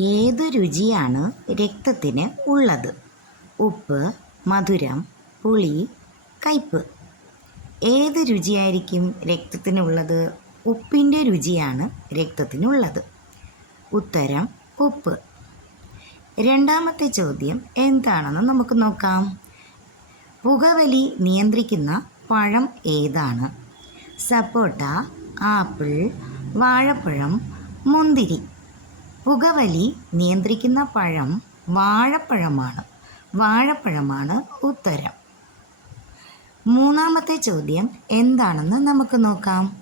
ഏത് രുചിയാണ് രക്തത്തിന് ഉള്ളത്? ഉപ്പ്, മധുരം, പുളി, കയ്പ്പ്. ഏത് രുചിയായിരിക്കും രക്തത്തിനുള്ളത്? ഉപ്പിൻ്റെ രുചിയാണ് രക്തത്തിനുള്ളത്. ഉത്തരം ഉപ്പ്. രണ്ടാമത്തെ ചോദ്യം എന്താണെന്ന് നമുക്ക് നോക്കാം. പുകവലി നിയന്ത്രിക്കുന്ന പഴം ഏതാണ്? സപ്പോട്ട, ആപ്പിൾ, വാഴപ്പഴം, മുന്തിരി. പുകവലി നിയന്ത്രിക്കുന്ന പഴം വാഴപ്പഴമാണ്. വാഴപ്പഴമാണ് ഉത്തരം. മൂന്നാമത്തെ ചോദ്യം എന്താണെന്ന് നമുക്ക് നോക്കാം.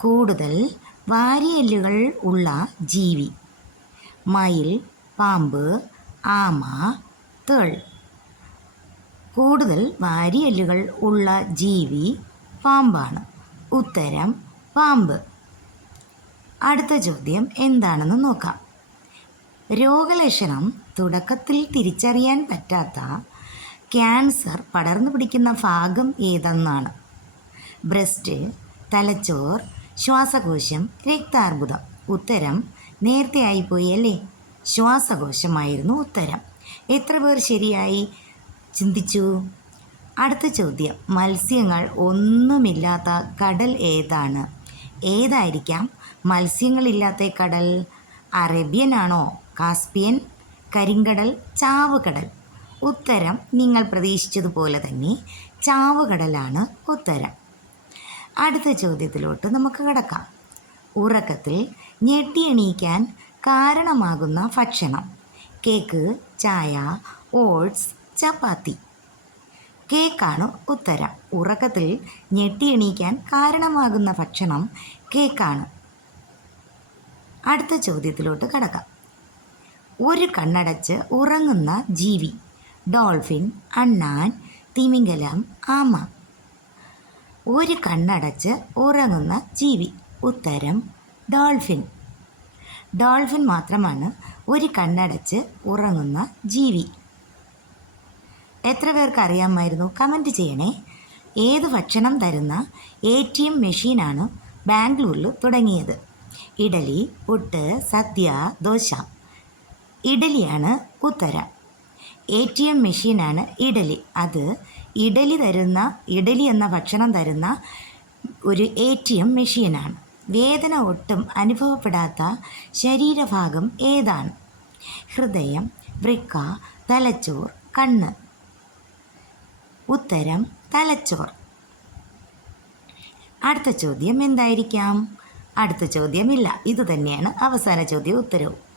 കൂടുതൽ വാരിയെല്ലുകൾ ഉള്ള ജീവി? മയിൽ, പാമ്പ്, ആമ, തേൾ. കൂടുതൽ വാരിയെല്ലുകൾ ഉള്ള ജീവി പാമ്പാണ്. ഉത്തരം പാമ്പ്. അടുത്ത ചോദ്യം എന്താണെന്ന് നോക്കാം. രോഗലക്ഷണം തുടക്കത്തിൽ തിരിച്ചറിയാൻ പറ്റാത്ത ക്യാൻസർ പടർന്നു പിടിക്കുന്ന ഭാഗം ഏതെന്നാണ്? ബ്രസ്റ്റ്, തലച്ചോർ, ശ്വാസകോശം, രക്താർബുദം. ഉത്തരം നേരത്തെ ആയിപ്പോയി അല്ലേ? ശ്വാസകോശമായിരുന്നു ഉത്തരം. എത്ര പേർ ശരിയായി ചിന്തിച്ചു? അടുത്ത ചോദ്യം, മത്സ്യങ്ങൾ ഒന്നുമില്ലാത്ത കടൽ ഏതാണ്? ഏതായിരിക്കാം മത്സ്യങ്ങളില്ലാത്ത കടൽ? അറേബ്യൻ ആണോ? കാസ്പിയൻ, കരിങ്കടൽ, ചാവുകടൽ. ഉത്തരം നിങ്ങൾ പ്രതീക്ഷിച്ചതുപോലെ തന്നെ ചാവുകടലാണ് ഉത്തരം. അടുത്ത ചോദ്യത്തിലോട്ട് നമുക്ക് കിടക്കാം. ഉറക്കത്തിൽ ഞെട്ടിയെണീക്കാൻ കാരണമാകുന്ന ഭക്ഷണം? കേക്ക്, ചായ, ഓട്സ്, ചപ്പാത്തി. കേക്കാണ് ഉത്തരം. ഉറക്കത്തിൽ ഞെട്ടിയെണീക്കാൻ കാരണമാകുന്ന ഭക്ഷണം കേക്കാണ്. അടുത്ത ചോദ്യത്തിലോട്ട് കടക്കാം. ഒരു കണ്ണടച്ച് ഉറങ്ങുന്ന ജീവി? ഡോൾഫിൻ, അണ്ണാൻ, തിമിംഗലം, ആമ. ഒരു കണ്ണടച്ച് ഉറങ്ങുന്ന ജീവി. ഉത്തരം ഡോൾഫിൻ. ഡോൾഫിൻ മാത്രമാണ് ഒരു കണ്ണടച്ച് ഉറങ്ങുന്ന ജീവി. എത്ര പേർക്ക് അറിയാമായിരുന്നു? കമൻറ്റ് ചെയ്യണേ. ഏത് ഭക്ഷണം തരുന്ന ATM മെഷീനാണ് ബാംഗ്ലൂരിൽ തുടങ്ങിയത്? ഇഡലി, പുട്ട്, സദ്യ, ദോശ. ഇഡലിയാണ് ഉത്തരം. ATM മെഷീനാണ് ഇഡലി. അത് ഇഡലി എന്ന ഭക്ഷണം തരുന്ന ഒരു ATM മെഷീനാണ്. വേദന ഒട്ടും അനുഭവപ്പെടാത്ത ശരീരഭാഗം ഏതാണ്? ഹൃദയം, വൃക്ക, തലച്ചോർ, കണ്ണ്. ഉത്തരം തലച്ചോർ. അടുത്ത ചോദ്യം എന്തായിരിക്കാം? അടുത്ത ചോദ്യമില്ല, ഇതുതന്നെയാണ് അവസാന ചോദ്യം ഉത്തരവും.